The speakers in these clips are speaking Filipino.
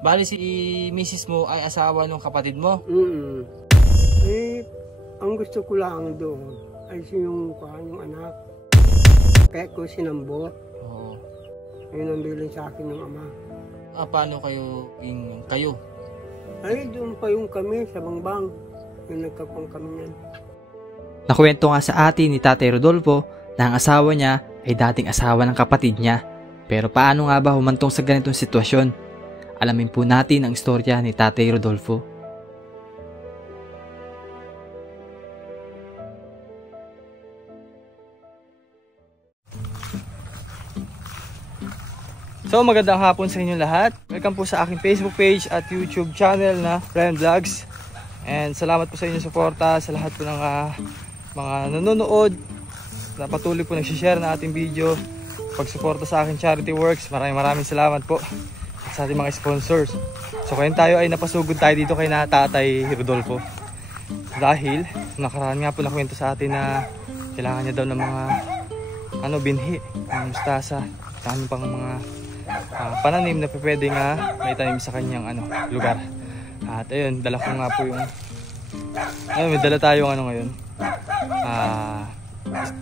Bali si misis mo ay asawa ng kapatid mo? Eh, ang gusto ko lang doon ay yung anak. Kaya ko sinambot. Oo. Ayun ang bilin sa akin ng ama. Paano kayo? Ay, doon pa yung kami sa Bangbang. Yung nagkapong kami yan. Nakwento nga sa atin ni Tatay Rodolfo na ang asawa niya ay dating asawa ng kapatid niya. Pero paano nga ba humantong sa ganitong sitwasyon? Alamin po natin ang istorya ni Tatay Rodolfo. So magandang hapon sa inyo lahat. Welcome po sa aking Facebook page at YouTube channel na Brian Vlogs. And salamat po sa inyong suporta, sa lahat po ng mga nanonood na patuloy po nagsishare na ating video, pagsuporta sa aking charity works. Maraming salamat po at sa ating mga sponsors. So ngayon tayo ay napasugod tayo dito kay na Tatay Rodolfo. Dahil nakaraan nga po nakwento sa atin na kailangan niya daw ng mga binhi, ng mustasa, dami pang mga pananim na pwede nga may tanim sa kanyang lugar. At ayun, dala ko nga po yung may dala tayong ngayon,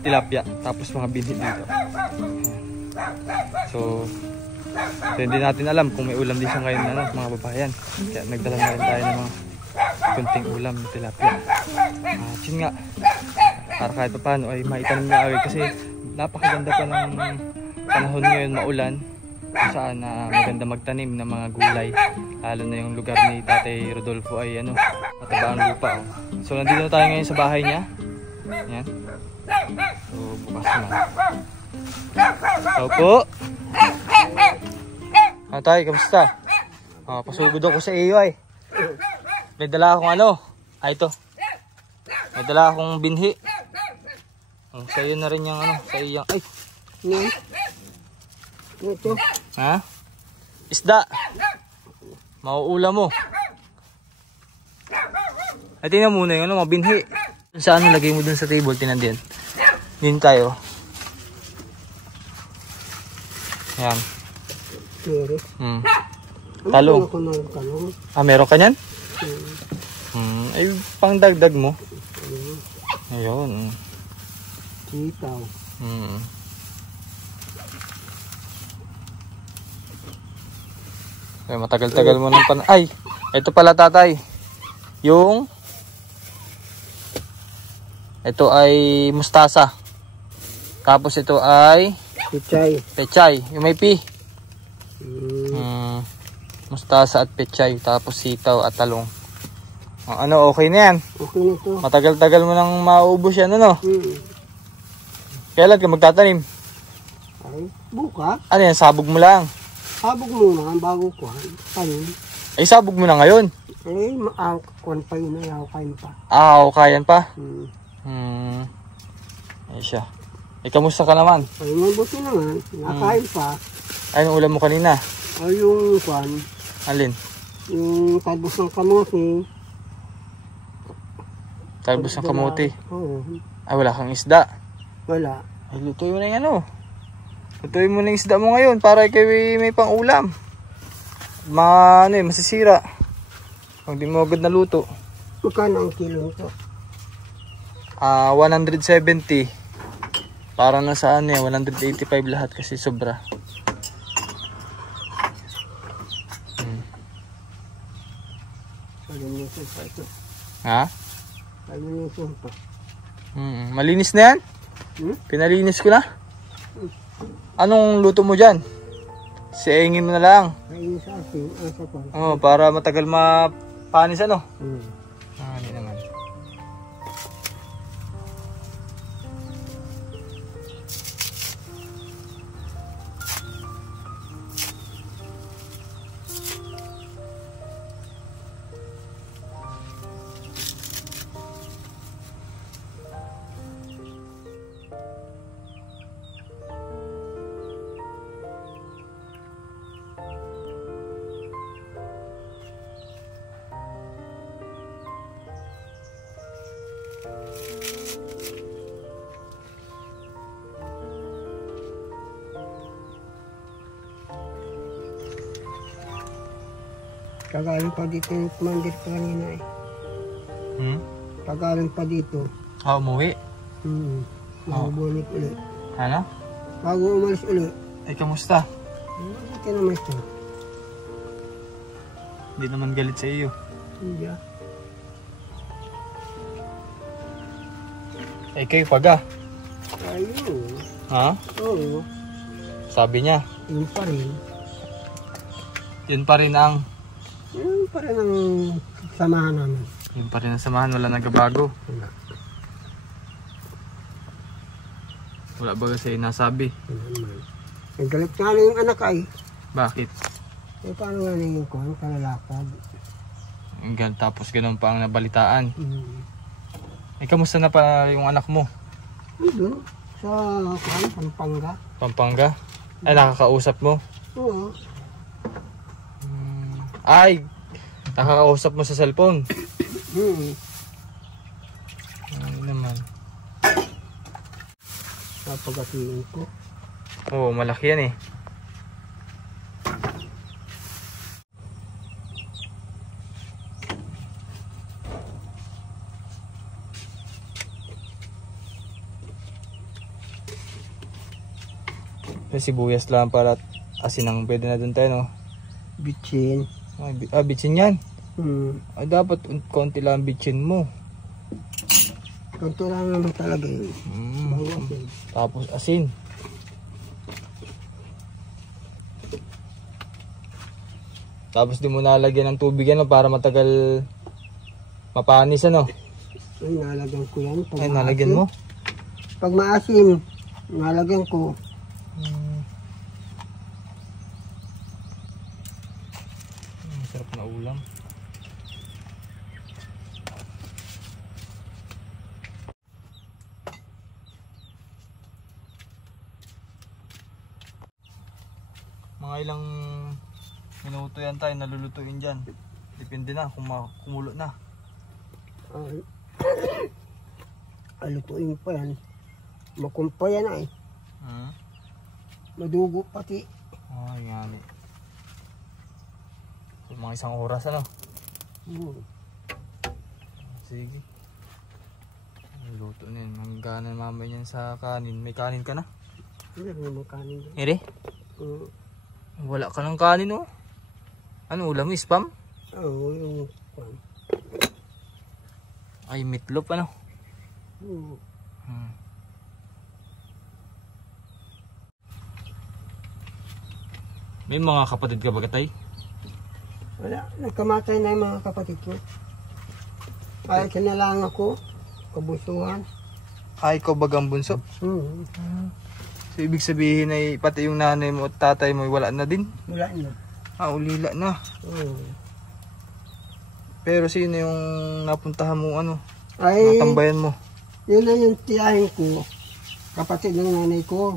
tilapia, tapos mga binhi dito. So hindi natin alam kung may ulam din siya ngayon mga babayan. Kaya nagdala na rin tayo ng mga kunting ulam na tilapia. Yun nga, para kahit pa paano ay maitanim na agad kasi napakaganda pa ng panahon ngayon, maulan, kung saan maganda magtanim ng mga gulay, lalo na yung lugar ni Tatay Rodolfo ay mataba ang lupa. So nandito na tayo ngayon sa bahay niya. Yan. So bukas na. So po. Tay, kamusta? Pasugod ako sa iyo ay. May dala akong ito. May dala akong binhi. Sa iyo na rin yung sa iyo. Ay. Ito. Ha? Isda. Mauula mo. Ay, tingnan muna yung mga binhi. Saan lagay mo dun sa table? Tingnan din. Din tayo. Yan. Talong. Meron ka nyan? Ay, pang dagdag mo. Ayun. Sitaw. Ay, matagal-tagal mo ng ay, ito pala tatay. Ito ay mustasa. Tapos ito ay pechay. Yung may pi. Mustasa at pechay. Tapos sitaw at talong. Okay na yan. Okay na ito. Matagal-tagal mo nang maubos yan, Kailan ka magtatanim? Ay, bukas. Ano yan, sabog mo lang? Sabog muna bago ko. Ayun. Ay, sabog mo na ngayon? Eh, kuwan pa yun ay kain pa. Kayan pa? Ay siya. Kamusta ka naman? Ay, mabuti naman. Nakain pa. Ay, anong ulam mo kanina? Ay, yung kuwan. Alin? Yung talbos ng kamote. Talbos ng kamote? Oo. Ay, wala kang isda? Wala. Ay, lutuin mo na yung lutuin mo na yung isda mo ngayon para ikaw may pang ulam. Masisira. Kung di mo agad naluto. Magkano ang kilo nito? 170. Para na sa 185 lahat kasi sobra. Palinisin pa ito. Ha? Palinisin pa. Malinis na yan? Pinalinis ko na. Anong luto mo dyan? Siengin mo na lang. Ay, sa asin. Para matagal mapanis Hindi naman. Kagaling pa dito yung commander ko kanina eh. Kagaling pa dito. Umuwi? Mabubulit ulit. Ano? Bago umalis ulit. Kamusta? Hindi naman ito. Hindi naman galit sa iyo. Hindi. Kayo paga? Ayun. Ha? Oo. Sabi niya. Yun pa rin. Yun pa rin ang... Yun pa rin ang samahan namin. Yun pa rin ang samahan, wala nagbabago. Wala. Wala ba kasi nasabi? Wala naman. Nagalit nga na yung anak ay. Bakit? Eh paano nga na yung kuhan, kalalakad. Tapos ganun pa ang nabalitaan. Kamusta na pa yung anak mo? Doon, sa kuhan, Pampanga. Pampanga? Ay, nakakausap mo? Oo. Ay, nakakausap mo sa cellphone? Ano naman? Napagatiin ko. Oo, malaki yan eh. Sibuyas lang para asin ang pwede na dun tayo, no? Bitchin. Bitchin yan? Hmm. Ay, dapat konti lang bitchin mo. Kanto lang naman talaga yun. Bawasin. Tapos asin. Tapos di mo nalagyan ng tubig ano para matagal mapanis ano? Ay, nalagyan ko yan. Ay, nalagyan mo? Pag maasim, nalagyan ko. Sarap na ulam. Mga ilang minuto yan tayo nalulutuin dyan. Depende na kung kumulo na. Alutuin pa yan. Makumpa yan ay. Madugo pati. Ay, yan. So, mga isang oras ano? Sige. Luto na yun. Mangganan mamaya yan sa kanin. May kanin ka na? Hindi naman kanin. Ere? Wala ka ng kanin oh. Ano ulam? Spam? Oo, yung kwan. Ay, meatloaf ano? May mga kapatid ka ba katay? Wala, nagkamatay na yung mga kapatid ko. Ay, kinalang ako. Kabusuhan. Ay, ikaw bagang bunso? So, ibig sabihin ay pati yung nanay mo at tatay mo wala na din? Wala na. Ulila na. Pero sino yung napuntahan mo ano? Ay, natambayan mo? yun na yung tiyahin ko. Kapatid ng nanay ko.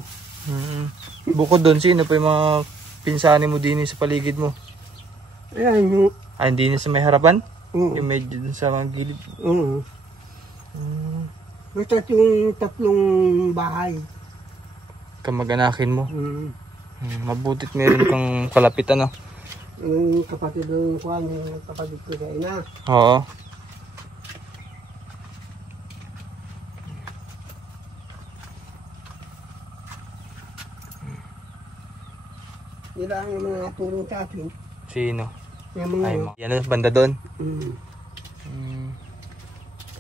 Bukod doon, sino pa yung mga pinsani mo din sa paligid mo? Ayan yung... Ay, hindi na sa may harapan? Yung medyo dun sa mga gilid? Basta yung tatlong bahay. Kamag-anakin mo? Mabutit meron kang kalapit ano? Yung kapatid ng kuhan, yung kapatid ko sa ina. Oo. Nila ang mga natulong sa akin. Sino? Yung mga... Ay, yan banda doon?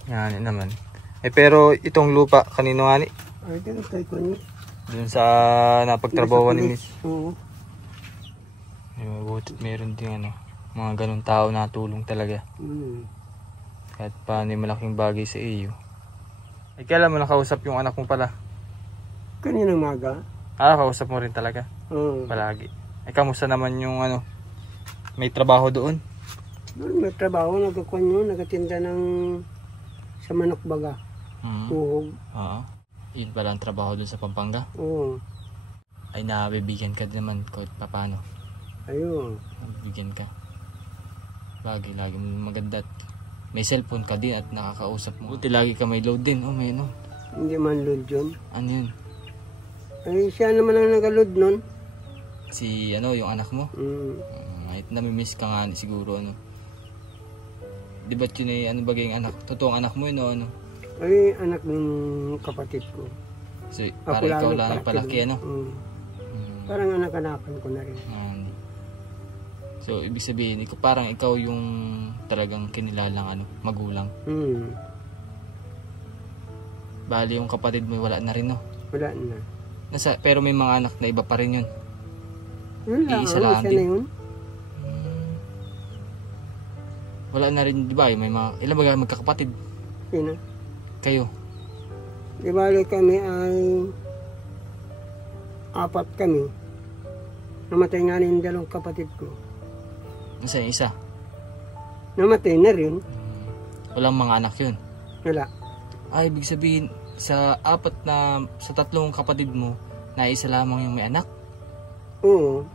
Yan naman. Pero itong lupa, kanino nga ni? Ay, ganun kay Kunis. Doon sa napagtrabawan ni Miss. Oo. Mabutit meron din ano, mga ganun tao na tulong talaga. Kahit paano malaking bagay sa iyo. Ay, kailan mo nakausap yung anak mo pala? Kaninang maga. Kausap mo rin talaga? Palagi. Ay, kamusta naman yung ano, may trabaho doon? Doon may trabaho, nagkakuan yun, nagatinda ng sa manok baga. Tuhog. Oo. Yun pala ang trabaho doon sa Pampanga? Oo. Ay, nabibigyan ka naman kahit paano. Ayun. Nabibigyan ka. Lagi maganda. May cellphone ka din at nakakausap mo. Buti lagi ka may load din. Oh, may ano. Hindi man load yun. Ano yun? Ay, siya naman ang nag-load nun. Si ano, yung anak mo? Kahit namimiss ka nga siguro, ano. Di ba't yun ay, ano bagay anak? Totoong anak mo yun, o ano? Ay, anak ng kapatid ko. So, para ikaw lang nagpalaki, ano? Parang anak-anakan ko na rin. So, ibig sabihin, parang ikaw yung talagang kinilalang, ano, magulang. Bali, yung kapatid mo, wala na rin, no? Wala na. Pero may mga anak na iba pa rin yun. Yun lang, Iisa lang isa din. na yun. Wala na rin, di ba? May mga, ilan ba magkakapatid? Sino? Kayo? Di bali kami ay 4 kami. Namatay nga rin 2 kapatid ko. Nasaan yung isa? Namatay na rin. Walang mga anak yun? Wala. Ay, ibig sabihin, sa 3 kapatid mo, na isa lamang yung may anak? Oo.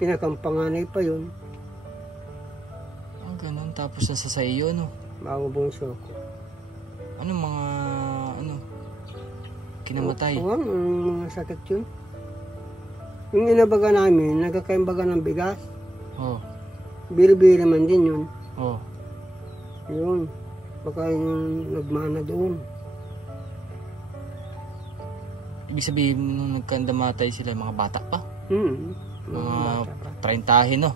Pinakampanganay pa yun. Ganun, tapos nasa sa iyo, no? Bago bunso ko. Ano mga, kinamatay? Oo, mga sakit yun. Yung inabaga namin, nagkakaimbaga ng bigas. Oo. Biri-biri man din yun. Oo. Yun. Baka yung nagmana doon. Ibig sabihin, nung nagkandamatay sila, mga bata pa? Mga Bata pa. 30, no?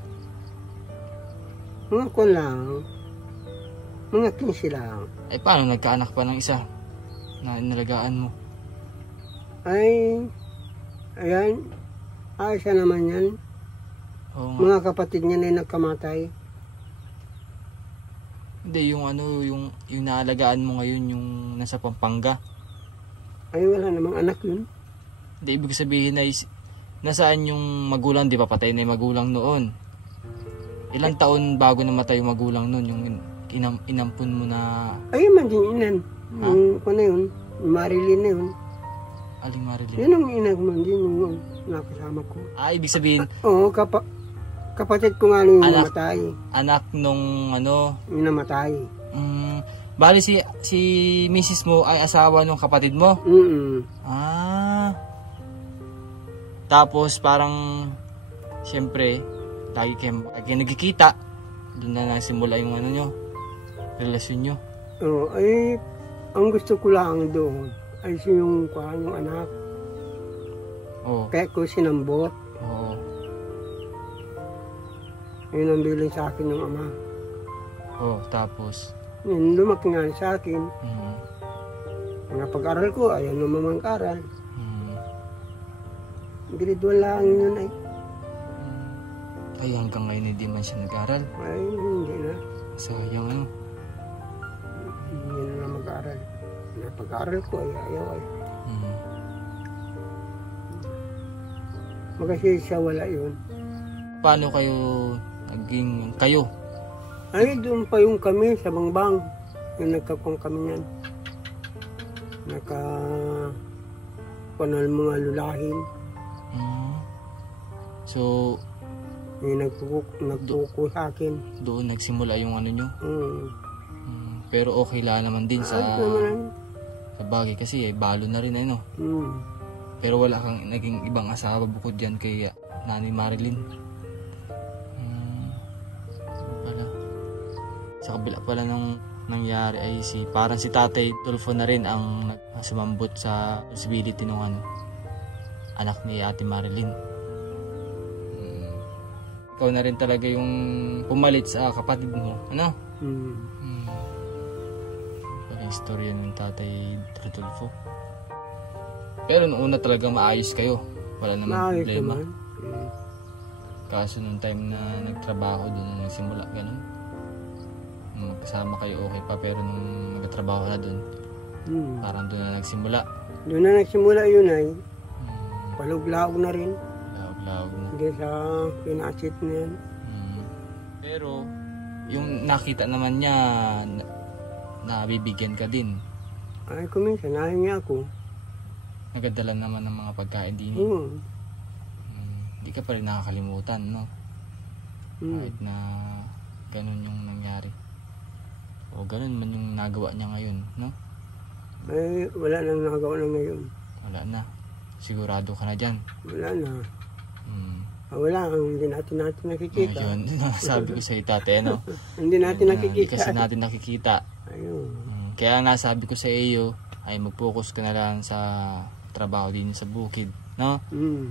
Mga ko lang. Mga 15 lang. Ay, paano nagkaanak pa ng isa na inalagaan mo? Ay, ayan. Ayos naman yan. Oo nga. Mga kapatid niya na nagkamatay. Hindi, yung naalagaan mo ngayon, yung nasa Pampanga. Ay, wala namang anak yun. Hindi, ibig sabihin ay, nasaan yung magulang, di ba patay na yung magulang noon? Ilang taon bago namatay yung magulang noon, yung inampun mo na... Ay, man din inan. Yung ko na yun, yung Marilyn na yun. Aling Marilyn? Yun ang inag man din yung nakasama ko. Ibig sabihin... Oo, kapatid ko nga nung namatay. Anak nung Yung namatay. Bali si Mrs. mo ay asawa nung kapatid mo? Tapos parang, siyempre, lagi kayo nagkikita. Doon na nagsimula yung nyo, relasyon nyo. Oo, ay, ang gusto ko lang doon ay yung anak. Oo. Kaya ko sinambot. Oo. Yun ang bilin sa akin ng ama. Oo, tapos? Yun, lumaki nga sa akin. Mga pag-aral ko, ayaw naman mag-aral. Grade 1 lang yun ay. Ay, hanggang ngayon hindi man siya nag-aral. Ay, hindi na. Sayang Hindi na mag-aral. Pag-aral ko ay ayaw ay. Magkasi siya wala yun. Paano kayo naging kayo? Ay, doon pa yung kami sa Bangbang. Yung nagkakong kami yan. Panal mga lulahin. So, yung nagpuko sa akin. doon nagsimula yung nyo? Mm. Pero okay lang naman din sa bagay kasi balo na rin Pero wala kang naging ibang asawa bukod dyan kay Nanay Marilyn. Pala. Sa kabila pala ng nangyari ay parang si Tatay Tulfo na rin ang sumambot sa responsibility ng anak ni Ate Marilyn. Ikaw na rin talaga yung pumalit sa kapatid mo, ano? Pala istorya ng Tatay Tulfo. Pero noong una talaga maayos kayo. Wala namang problema. Kaso nung time na nagtrabaho doon na nagsimula, ganun. Magkasama kayo okay pa, pero nung nagtrabaho na doon, parang doon na nagsimula. Doon na nagsimula yun ay. Paluglaog na rin. Laog na. Hindi sa pinachit na yan. Pero, yung nakita naman niya, nabibigyan ka din. Ay, kuminsan, nahingi ako. Nagadala naman ng mga pagkain din. Hindi ka pa rin nakakalimutan, no? Kahit na ganun yung nangyari. O ganun man yung nagawa niya ngayon, no? Ay, wala nang nagawa na ngayon. Wala na. Sigurado ka na dyan. Wala na. Wala, hindi natin nakikita. Yun, sabi ko sa iyo tatay, ano? Hindi natin Hindi nakikita. kasi natin nakikita. Ayun. Kaya nasabi ko sa iyo, ay mag-focus ka na lang sa trabaho din sa bukid, no?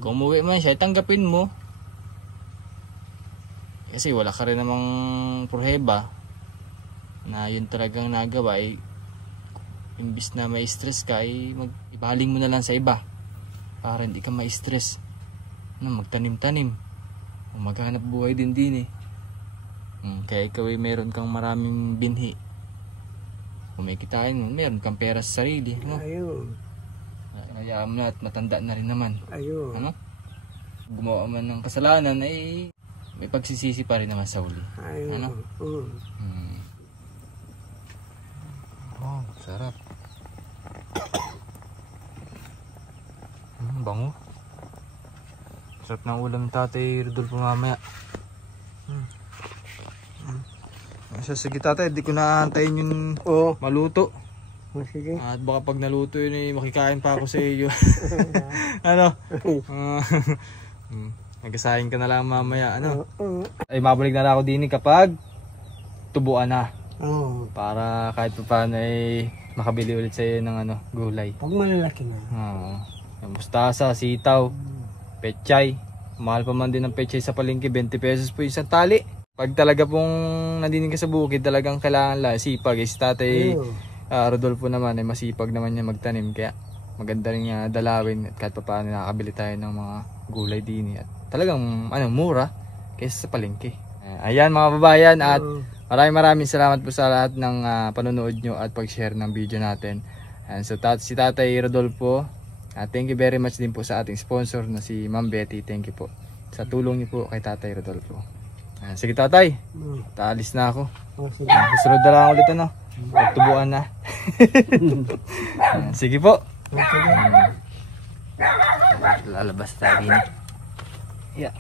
Kung umuwi man siya, tanggapin mo. Kasi wala ka rin namang pruheba na yun talagang nagawa, ay imbis na may stress ka, ay ibaling mo na lang sa iba para hindi ka ma-stress. Magtanim-tanim, maghanap buhay din eh. Kaya ikaw ay meron kang maraming binhi, kung may kitain mo, meron kang pera sa sarili, no? Ayun. Hayaan mo na at matanda na rin naman. Ayun. Ano? Gumawa man ng kasalanan, ay may pagsisisi pa rin naman sa uli. Ayun. Ano? Oh, sarap. Bango. Sarap ng ulam ni Tatay Rodolfo mamaya. Sige tatay, di ko na aantayin yung maluto. Sige. At baka pag naluto yun, makikain pa ako sa iyo. Ano? Nagasahin ka na lang mamaya. Ano? Ay mabalik na lang ako din kapag tubuan na. Para kahit pa paano ay makabili ulit sa iyo ng gulay. Pag malalaki na. Mustasa, sitaw, pechay. Mahal pa man din ang pechay sa palengke, 20 pesos po isang tali. Pag talaga pong nandinin ka sa bukid, talagang kailangan lang sipag. Si Tatay Rodolfo naman ay masipag naman niya magtanim, kaya maganda rin niya dalawin at kahit pa paano nakakabili tayo ng mga gulay din at talagang mura kaysa sa palengke. Ayan mga babayan, at maraming salamat po sa lahat ng panonood nyo at pag-share ng video natin. And so si Tatay Rodolfo, thank you very much din po sa ating sponsor na si Ma'am Betty. Thank you po sa tulong niyo po kay Tatay Rodolfo. Sige tatay, taalis na ako. Sige. Susunod na lang ulit pagtubuan na. Sige po. Lalabas tayo din. Yeah.